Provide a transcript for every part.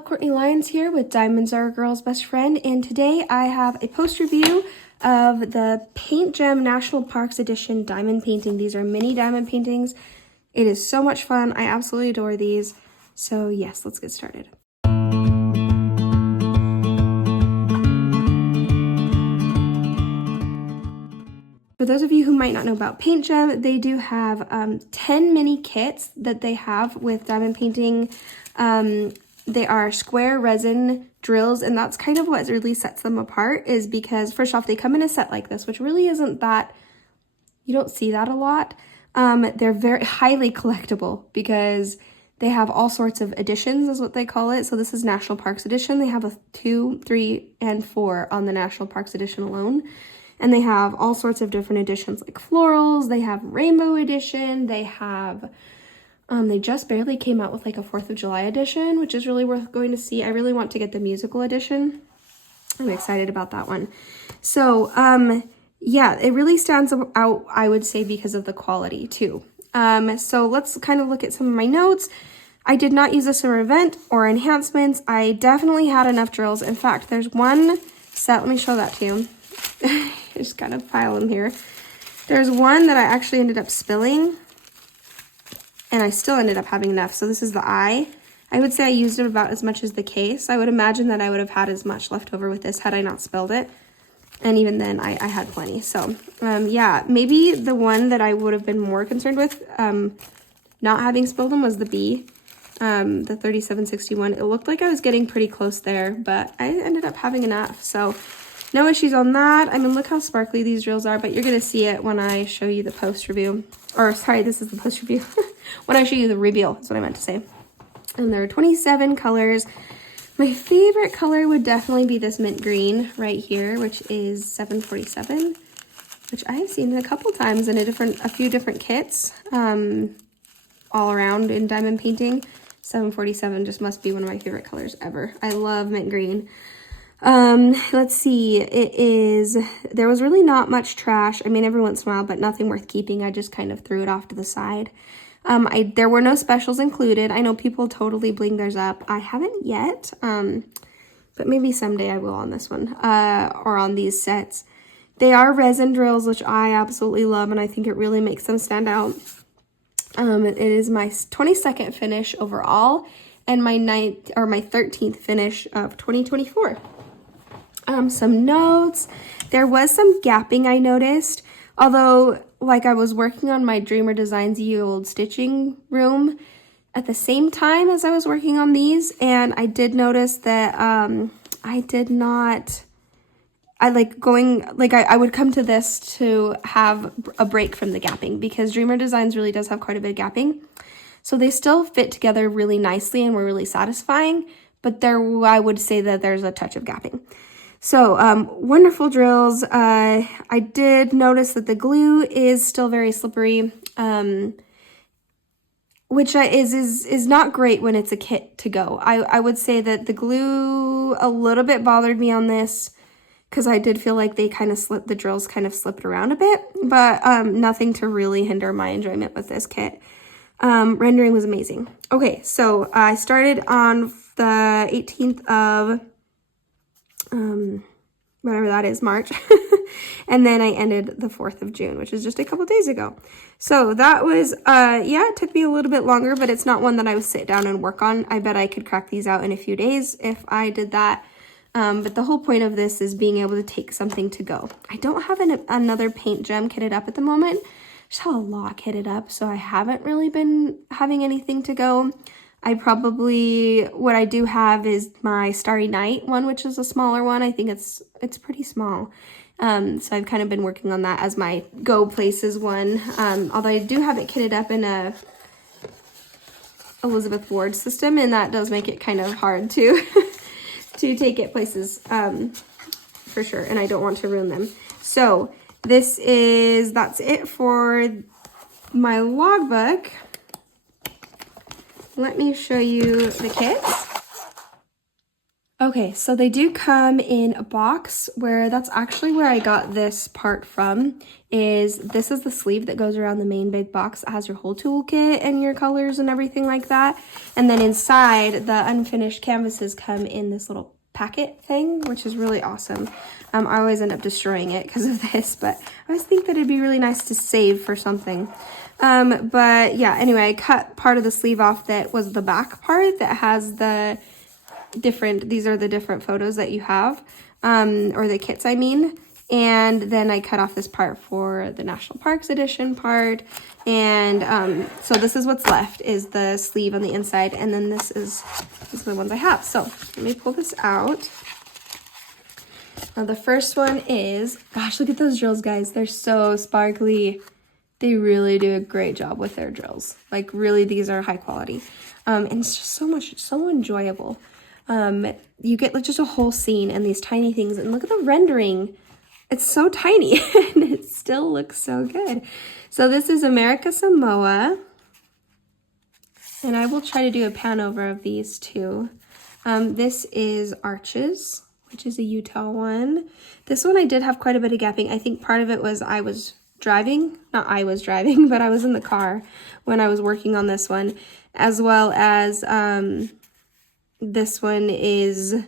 CourtneyLyons here with Diamonds Are a Girl's Best Friend, and today I have a post review of the PaintGem National Parks Edition diamond painting. These are mini diamond paintings. It is so much fun. I absolutely adore these. So yes, let's get started. For those of you who might not know about PaintGem, they do have 10 mini kits that they have with diamond painting. They are square resin drills, and that's kind of what really sets them apart, is because first off, they come in a set like this, which really isn't that, you don't see that a lot. They're very highly collectible because they have all sorts of editions, is what they call it. So this is National Parks Edition. They have a 2, 3, and 4 on the National Parks Edition alone. And they have all sorts of different editions like florals. They have rainbow edition. They have, they just barely came out with like a 4th of July edition, which is really worth going to see. I really want to get the musical edition. I'm excited about that one. So, yeah, it really stands out, I would say, because of the quality too. So let's kind of look at some of my notes. I did not use this for event or enhancements. I definitely had enough drills. In fact, there's one set, let me show that to you. Just kind of pile them here. There's one that I actually ended up spilling, and I still ended up having enough. So this is the eye. I would say I used it about as much as the case. I would imagine that I would have had as much left over with this had I not spilled it. And even then, I had plenty. So, yeah, maybe the one that I would have been more concerned with not having spilled them was the B, the 3761. It looked like I was getting pretty close there, but I ended up having enough. So no issues on that. I mean, look how sparkly these drills are, but you're going to see it when I show you the post review. Or, sorry, this is the post review. When I show you the reveal, is what I meant to say. And there are 27 colors. My favorite color would definitely be this mint green right here, which is 747, which I have seen a couple times in a few different kits, all around in diamond painting. 747 just must be one of my favorite colors ever. I love mint green. Let's see, there was really not much trash. I mean, every once in a while, but nothing worth keeping. I just kind of threw it off to the side. There were no specials included. I know people totally bling theirs up. I haven't yet, but maybe someday I will on this one, or on these sets. They are resin drills, which I absolutely love, and I think it really makes them stand out. It is my 22nd finish overall, and my 13th finish of 2024. Some notes. There was some gapping I noticed, although like I was working on my Dreamer Designs Ye Old stitching room at the same time as I was working on these, and I did notice that I would come to this to have a break from the gapping, because Dreamer Designs really does have quite a bit of gapping. So they still fit together really nicely and were really satisfying, but I would say that there's a touch of gapping. So, wonderful drills. I did notice that the glue is still very slippery, which is not great when it's a kit to go. I would say that the glue a little bit bothered me on this, because I did feel like the drills kind of slipped around a bit, but nothing to really hinder my enjoyment with this kit. Rendering was amazing. Okay, so I started on the 18th of whatever that is, March. And then I ended the 4th of June, which is just a couple days ago. So that was, yeah, it took me a little bit longer, but it's not one that I would sit down and work on. I bet I could crack these out in a few days if I did that. But the whole point of this is being able to take something to go. I don't have another PaintGem kitted up at the moment. I just have a lot kitted up, so I haven't really been having anything to go. What I do have is my Starry Night one, which is a smaller one. I think it's pretty small. So I've kind of been working on that as my go places one. Although I do have it kitted up in a Elizabeth Ward system, and that does make it kind of hard to take it places, for sure. And I don't want to ruin them. So that's it for my logbook. Let me show you the kits. Okay, so they do come in a box where that's actually where I got this part from. This is the sleeve that goes around the main big box. It has your whole toolkit and your colors and everything like that. And then inside, the unfinished canvases come in this little packet thing, which is really awesome. I always end up destroying it because of this, but I always think that it'd be really nice to save for something. But yeah, anyway, I cut part of the sleeve off that was the back part that has the these are the different photos that you have, or the kits, I mean. And then I cut off this part for the National Parks Edition part. And so this is what's left, is the sleeve on the inside. And then these are the ones I have. So let me pull this out. Now the first one is, gosh, look at those drills, guys. They're so sparkly. They really do a great job with their drills. Like, really, these are high quality. And it's just so enjoyable. You get just a whole scene and these tiny things, and look at the rendering. It's so tiny and it still looks so good. So this is America Samoa, and I will try to do a pan over of these too. This is Arches, which is a Utah one. This one I did have quite a bit of gapping. I think part of it was I was driving, not I was driving, but I was in the car when I was working on this one, as well as this one is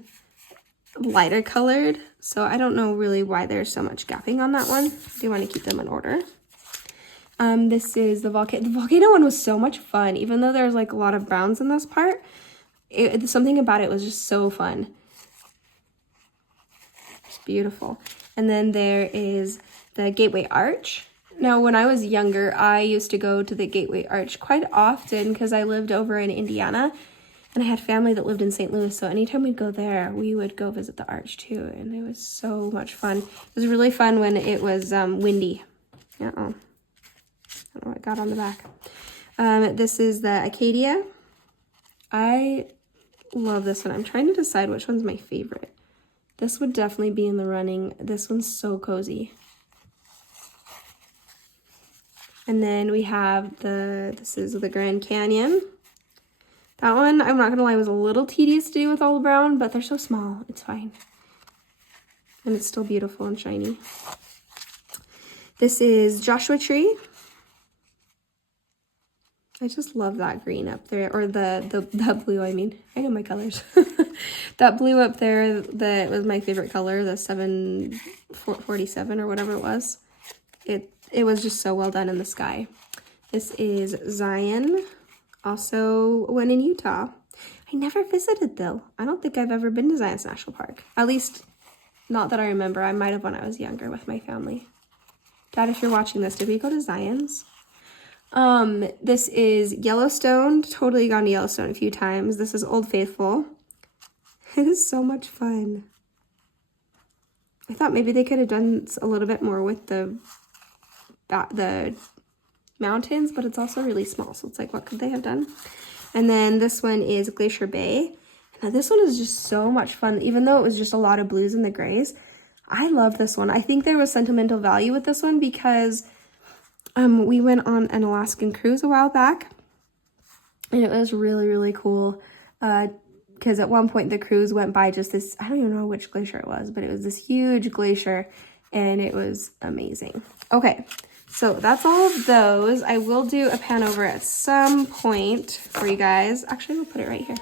lighter colored, so I don't know really why there's so much gapping on that one. I do want to keep them in order. This is the volcano. The volcano one was so much fun, even though there's like a lot of browns in this part. Something about it was just so fun. It's beautiful. And then there is the Gateway Arch. Now, when I was younger, I used to go to the Gateway Arch quite often because I lived over in Indiana. And I had family that lived in St. Louis, so anytime we'd go there, we would go visit the arch too, and it was so much fun. It was really fun when it was windy. I don't know what I got on the back. This is the Acadia. I love this one. I'm trying to decide which one's my favorite. This would definitely be in the running. This one's so cozy. And then we have this is the Grand Canyon. That one, I'm not gonna lie, was a little tedious to do with all the brown, but they're so small, it's fine. And it's still beautiful and shiny. This is Joshua Tree. I just love that green up there, or the blue, I mean. I know my colors. That blue up there, that was my favorite color, the 747 or whatever it was. It was just so well done in the sky. This is Zion. Also one in Utah. I never visited though. I don't think I've ever been to Zion's National Park. At least not that I remember. I might have when I was younger with my family. Dad, if you're watching this, did we go to Zion's? This is Yellowstone. Totally gone to Yellowstone a few times. This is Old Faithful. It is so much fun. I thought maybe they could have done a little bit more with the mountains, but it's also really small, so it's like, what could they have done? And then this one is Glacier Bay. Now this one is just so much fun, even though it was just a lot of blues and the grays. I love this one. I think there was sentimental value with this one because we went on an Alaskan cruise a while back, and it was really, really cool because at one point the cruise went by just this, I don't even know which glacier it was, but it was this huge glacier, and it was amazing. Okay. So that's all of those. I will do a pan over at some point for you guys. Actually, we'll put it right here.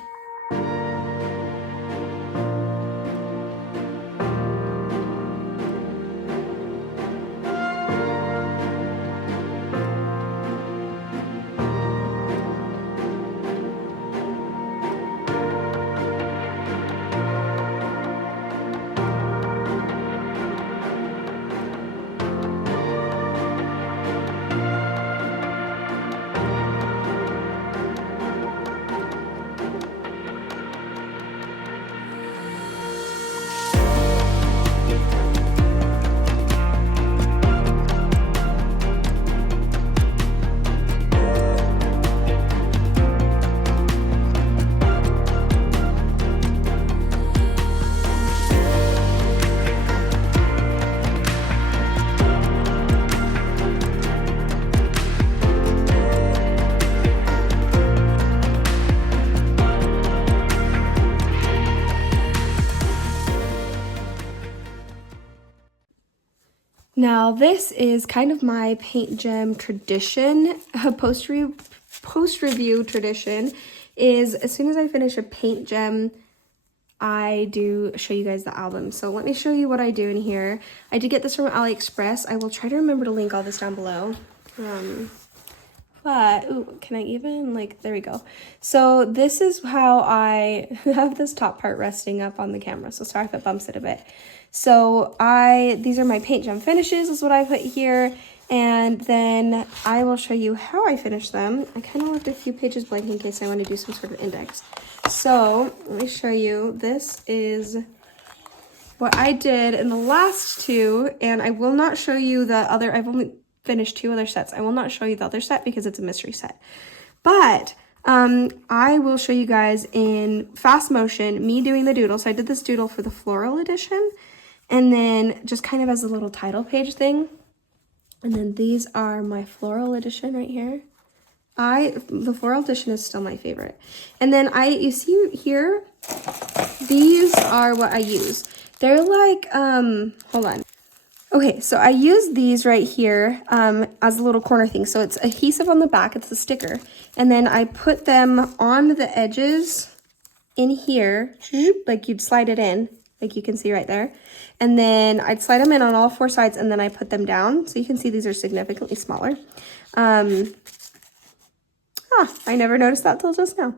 Now this is kind of my PaintGem tradition, a post-review tradition, is as soon as I finish a PaintGem, I do show you guys the album. So let me show you what I do in here. I did get this from AliExpress. I will try to remember to link all this down below. But, ooh, can I even, like, there we go. So this is how I have this top part resting up on the camera. So sorry if it bumps it a bit. So these are my PaintGem finishes is what I put here. And then I will show you how I finish them. I kind of left a few pages blank in case I want to do some sort of index. So let me show you. This is what I did in the last two, and I will not show you the other. I've only finished 2 other sets. I will not show you the other set because it's a mystery set. But I will show you guys in fast motion me doing the doodle. So I did this doodle for the floral edition, and then just kind of as a little title page thing. And then these are my floral edition right here. The floral edition is still my favorite. And then you see here, these are what I use. They're like, hold on. Okay, so I use these right here as a little corner thing. So it's adhesive on the back, it's the sticker. And then I put them on the edges in here, like you'd slide it in, like you can see right there. And then I'd slide them in on all 4 sides, and then I put them down. So you can see these are significantly smaller. I never noticed that till just now.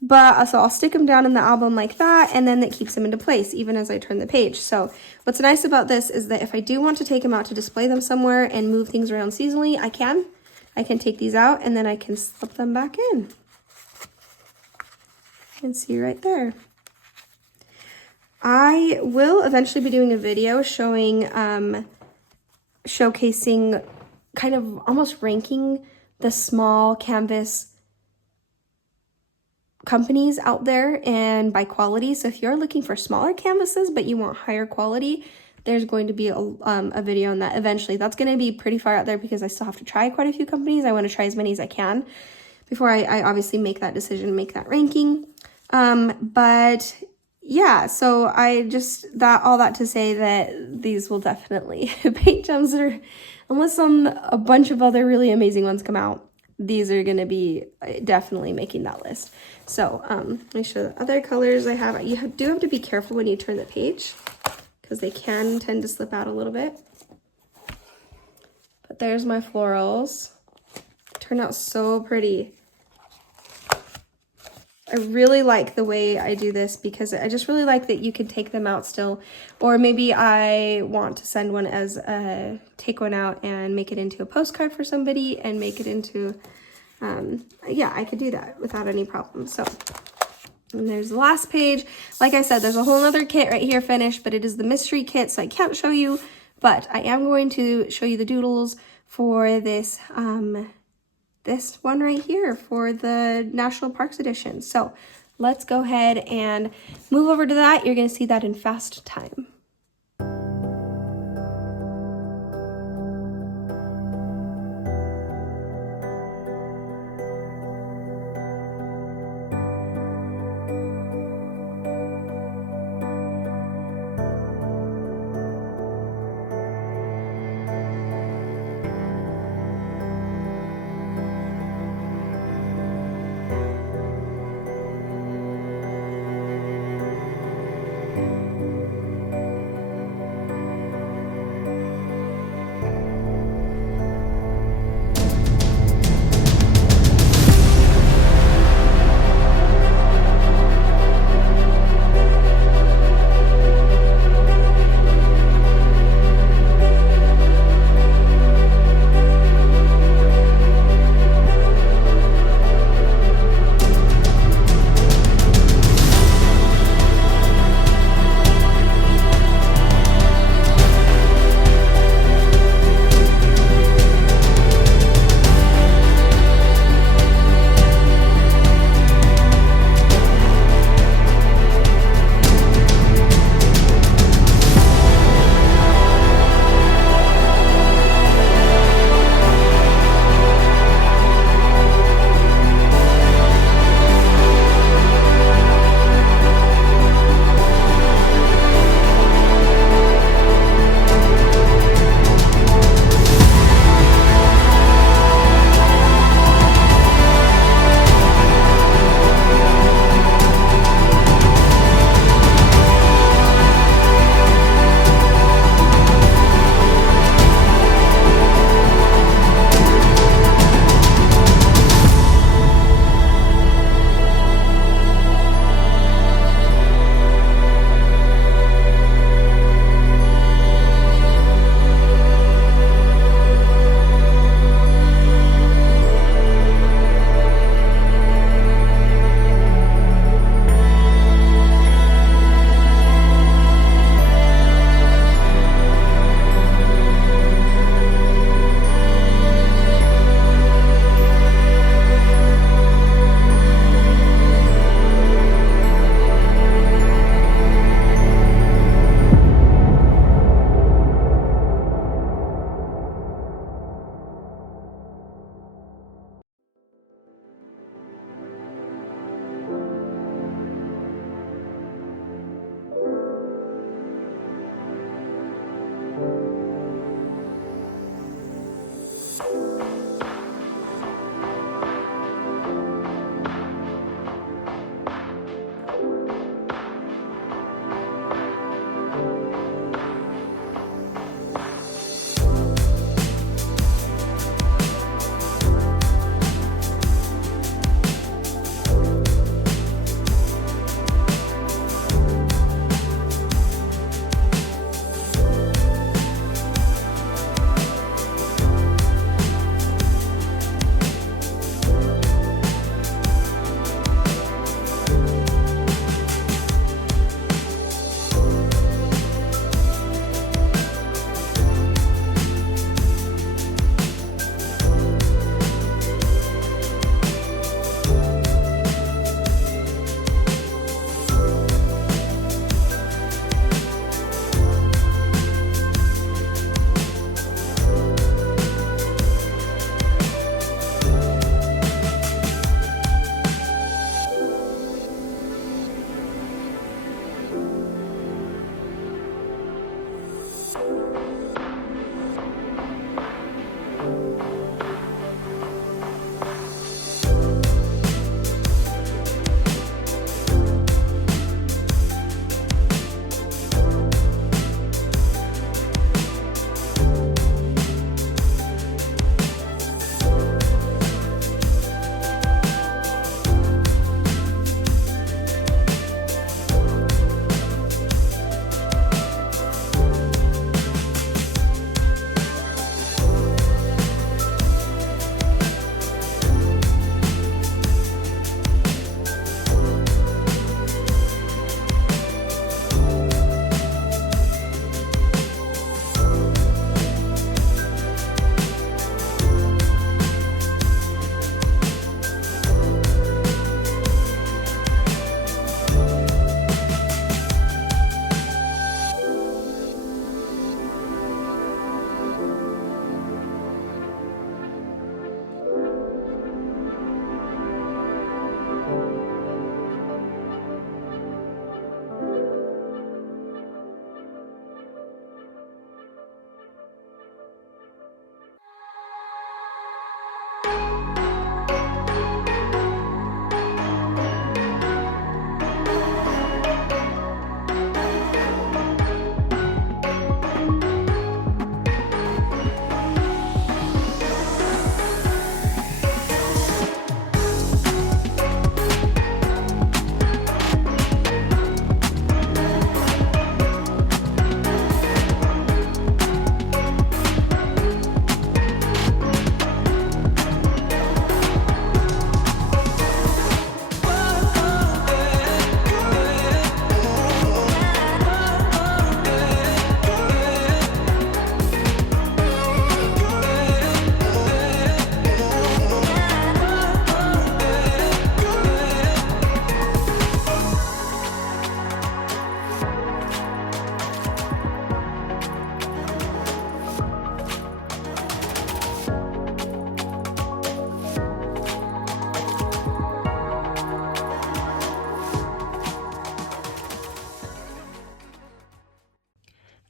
But so I'll stick them down in the album like that, and then that keeps them into place even as I turn the page. So what's nice about this is that if I do want to take them out to display them somewhere and move things around seasonally, I can. I can take these out and then I can slip them back in. You can see right there. I will eventually be doing a video showing, showcasing, kind of almost ranking the small canvas companies out there and by quality. So if you're looking for smaller canvases but you want higher quality, there's going to be a video on that eventually. That's going to be pretty far out there because I still have to try quite a few companies. I want to try as many as I can before I obviously make that decision, make that ranking. But yeah, so all that to say that these will definitely, PaintGems are, unless a bunch of other really amazing ones come out, these are going to be definitely making that list. So let me show the other colors I have. You do have to be careful when you turn the page because they can tend to slip out a little bit. But there's my florals. Turned out so pretty. I really like the way I do this because I just really like that you can take them out still. Or maybe I want to send one as take one out and make it into a postcard for somebody and make it into, yeah, I could do that without any problem. So, and there's the last page. Like I said, there's a whole other kit right here finished, but it is the mystery kit, so I can't show you, but I am going to show you the doodles for this, this one right here for the National Parks Edition. So let's go ahead and move over to that. You're going to see that in fast time.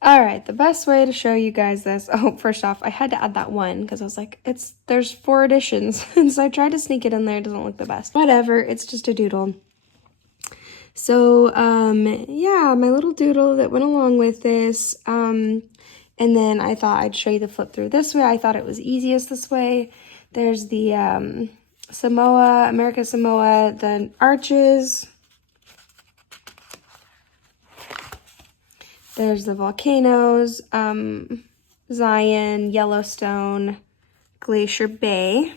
All right, the best way to show you guys this. Oh, first off, I had to add that one because I was like, there's 4 editions. And so I tried to sneak it in there. It doesn't look the best. Whatever, it's just a doodle. So, yeah, my little doodle that went along with this. And then I thought I'd show you the flip through this way. I thought it was easiest this way. There's the Samoa, America Samoa, the arches. There's the volcanoes, Zion, Yellowstone, Glacier Bay.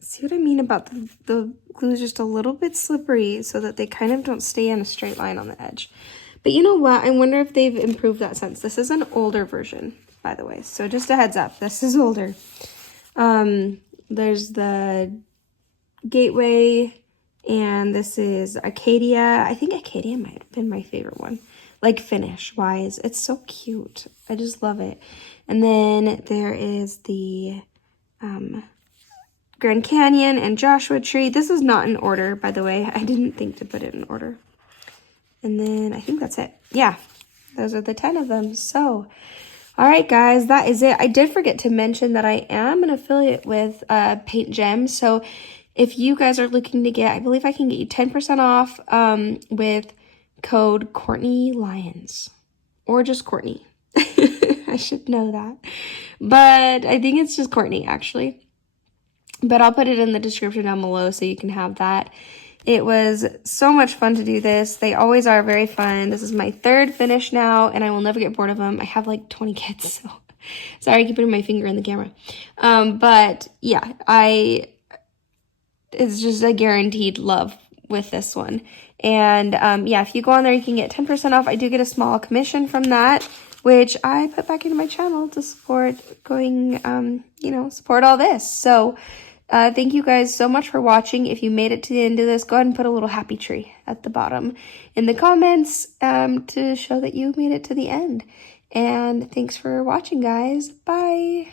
See what I mean about the glue is just a little bit slippery so that they kind of don't stay in a straight line on the edge. But you know what? I wonder if they've improved that since. This is an older version, by the way. So just a heads up, this is older. There's the Gateway, and this is Acadia. I think Acadia might have been my favorite one. Like finish-wise. It's so cute. I just love it. And then there is the Grand Canyon and Joshua Tree. This is not in order, by the way. I didn't think to put it in order. And then I think that's it. Yeah, those are the 10 of them. So, all right, guys, that is it. I did forget to mention that I am an affiliate with PaintGem. So if you guys are looking to get, I believe I can get you 10% off with code CourtneyLyons. Or just Courtney. I should know that. But I think it's just Courtney, actually. But I'll put it in the description down below so you can have that. It was so much fun to do this. They always are very fun. This is my 3rd finish now, and I will never get bored of them. I have like 20 kits, so sorry I keep putting my finger in the camera. But yeah, it's just a guaranteed love with this one. And yeah, if you go on there, you can get 10% off. I do get a small commission from that, which I put back into my channel to support support all this. So thank you guys so much for watching. If you made it to the end of this, go ahead and put a little happy tree at the bottom in the comments to show that you made it to the end. And thanks for watching, guys. Bye.